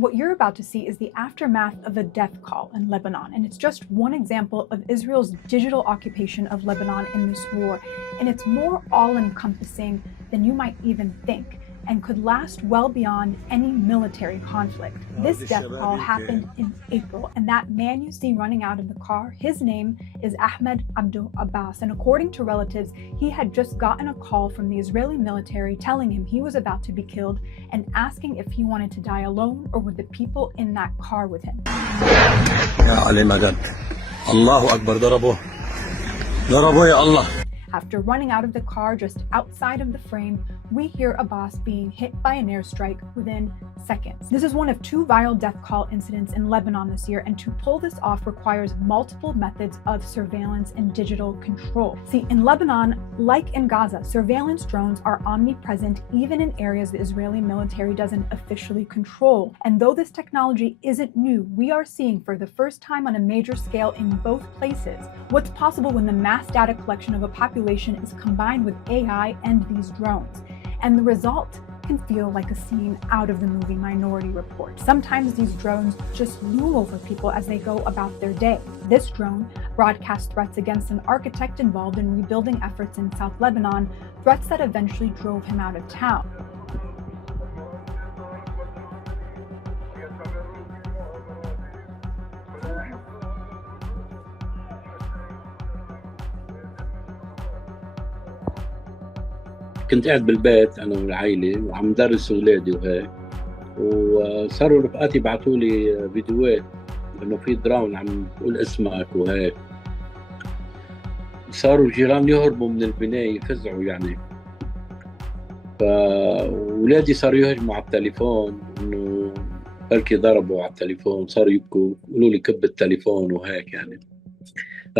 What you're about to see is the aftermath of a death call in Lebanon, and it's just one example of Israel's digital occupation of Lebanon in this war, and it's more all-encompassing than you might even think, and could last well beyond any military conflict. This death call happened in April, and that man you see running out of the car, his name is Ahmed Abdul Abbas, and according to relatives, he had just gotten a call from the Israeli military telling him he was about to be killed and asking if he wanted to die alone or with the people in that car with him. After running out of the car just outside of the frame, we hear Abbas being hit by an airstrike within seconds. This is one of 2 viral death call incidents in Lebanon this year, and to pull this off requires multiple methods of surveillance and digital control. See, in Lebanon, like in Gaza, surveillance drones are omnipresent even in areas the Israeli military doesn't officially control. And though this technology isn't new, we are seeing for the first time on a major scale in both places what's possible when the mass data collection of a population is combined with AI and these drones. And the result can feel like a scene out of the movie Minority Report. Sometimes these drones just loom over people as they go about their day. This drone broadcast threats against an architect involved in rebuilding efforts in South Lebanon, threats that eventually drove him out of town. كنت قاعد بالبيت أنا والعائلة وعم درس أولادي وهيك، وصاروا رفقاتي بعثوا لي فيديوهات إنه في درون عم تقول اسمك وهيك. صاروا الجيران يهربوا من البناية يفزعوا يعني، فأولادي صاروا يهجموا على التليفون إنه بلكي ضربوا على التليفون، صاروا يبكوا يقولوا لي كب التليفون وهيك يعني.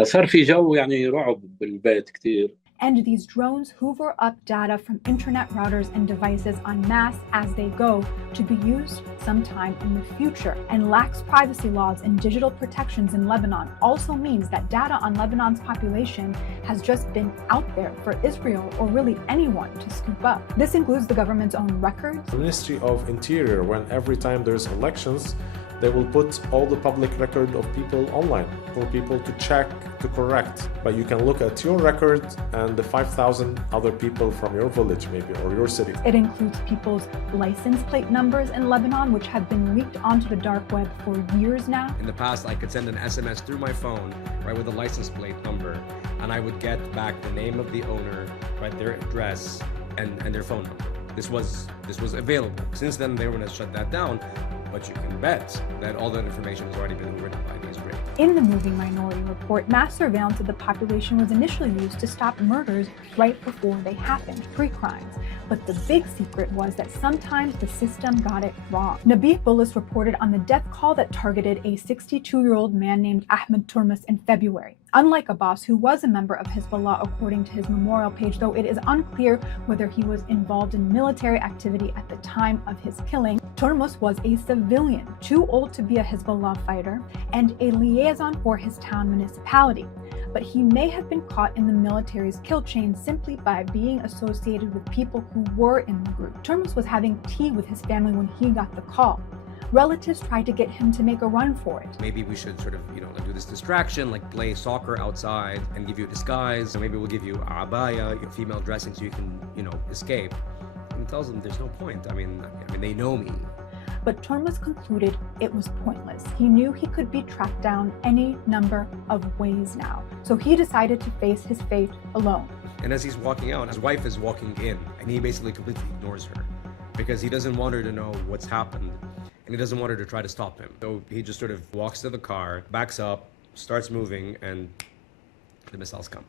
صار في جو يعني رعب بالبيت كتير. And these drones hoover up data from internet routers and devices en masse as they go to be used sometime in the future. And lax privacy laws and digital protections in Lebanon also means that data on Lebanon's population has just been out there for Israel or really anyone to scoop up. This includes the government's own records. The Ministry of Interior, when every time there's elections, they will put all the public record of people online for people to check, to correct. But you can look at your record and the 5,000 other people from your village maybe, or your city. It includes people's license plate numbers in Lebanon, which have been leaked onto the dark web for years now. In the past, I could send an SMS through my phone, right, with a license plate number, and I would get back the name of the owner, right, their address, and their phone number. This was available. Since then, they were going to shut that down. But you can bet that all that information has already been written by the Israelis. In the movie Minority Report, mass surveillance of the population was initially used to stop murders right before they happened, pre-crimes. But the big secret was that sometimes the system got it wrong. Nabih Bullis reported on the death call that targeted a 62-year-old man named Ahmed Turmus in February. Unlike Abbas, who was a member of Hezbollah according to his memorial page, though it is unclear whether he was involved in military activity at the time of his killing, Turmus was a civilian, too old to be a Hezbollah fighter, and a liaison for his town municipality. But he may have been caught in the military's kill chain simply by being associated with people who were in the group. Turmus was having tea with his family when he got the call. Relatives tried to get him to make a run for it. Maybe we should sort of, do this distraction, like play soccer outside and give you a disguise. And maybe we'll give you a abaya, your female dressing, so you can, escape. And he tells them there's no point. I mean, they know me. But Turmus concluded it was pointless. He knew he could be tracked down any number of ways now. So he decided to face his fate alone. And as he's walking out, his wife is walking in, and he basically completely ignores her because he doesn't want her to know what's happened. And he doesn't want her to try to stop him. So he just sort of walks to the car, backs up, starts moving, and the missiles come.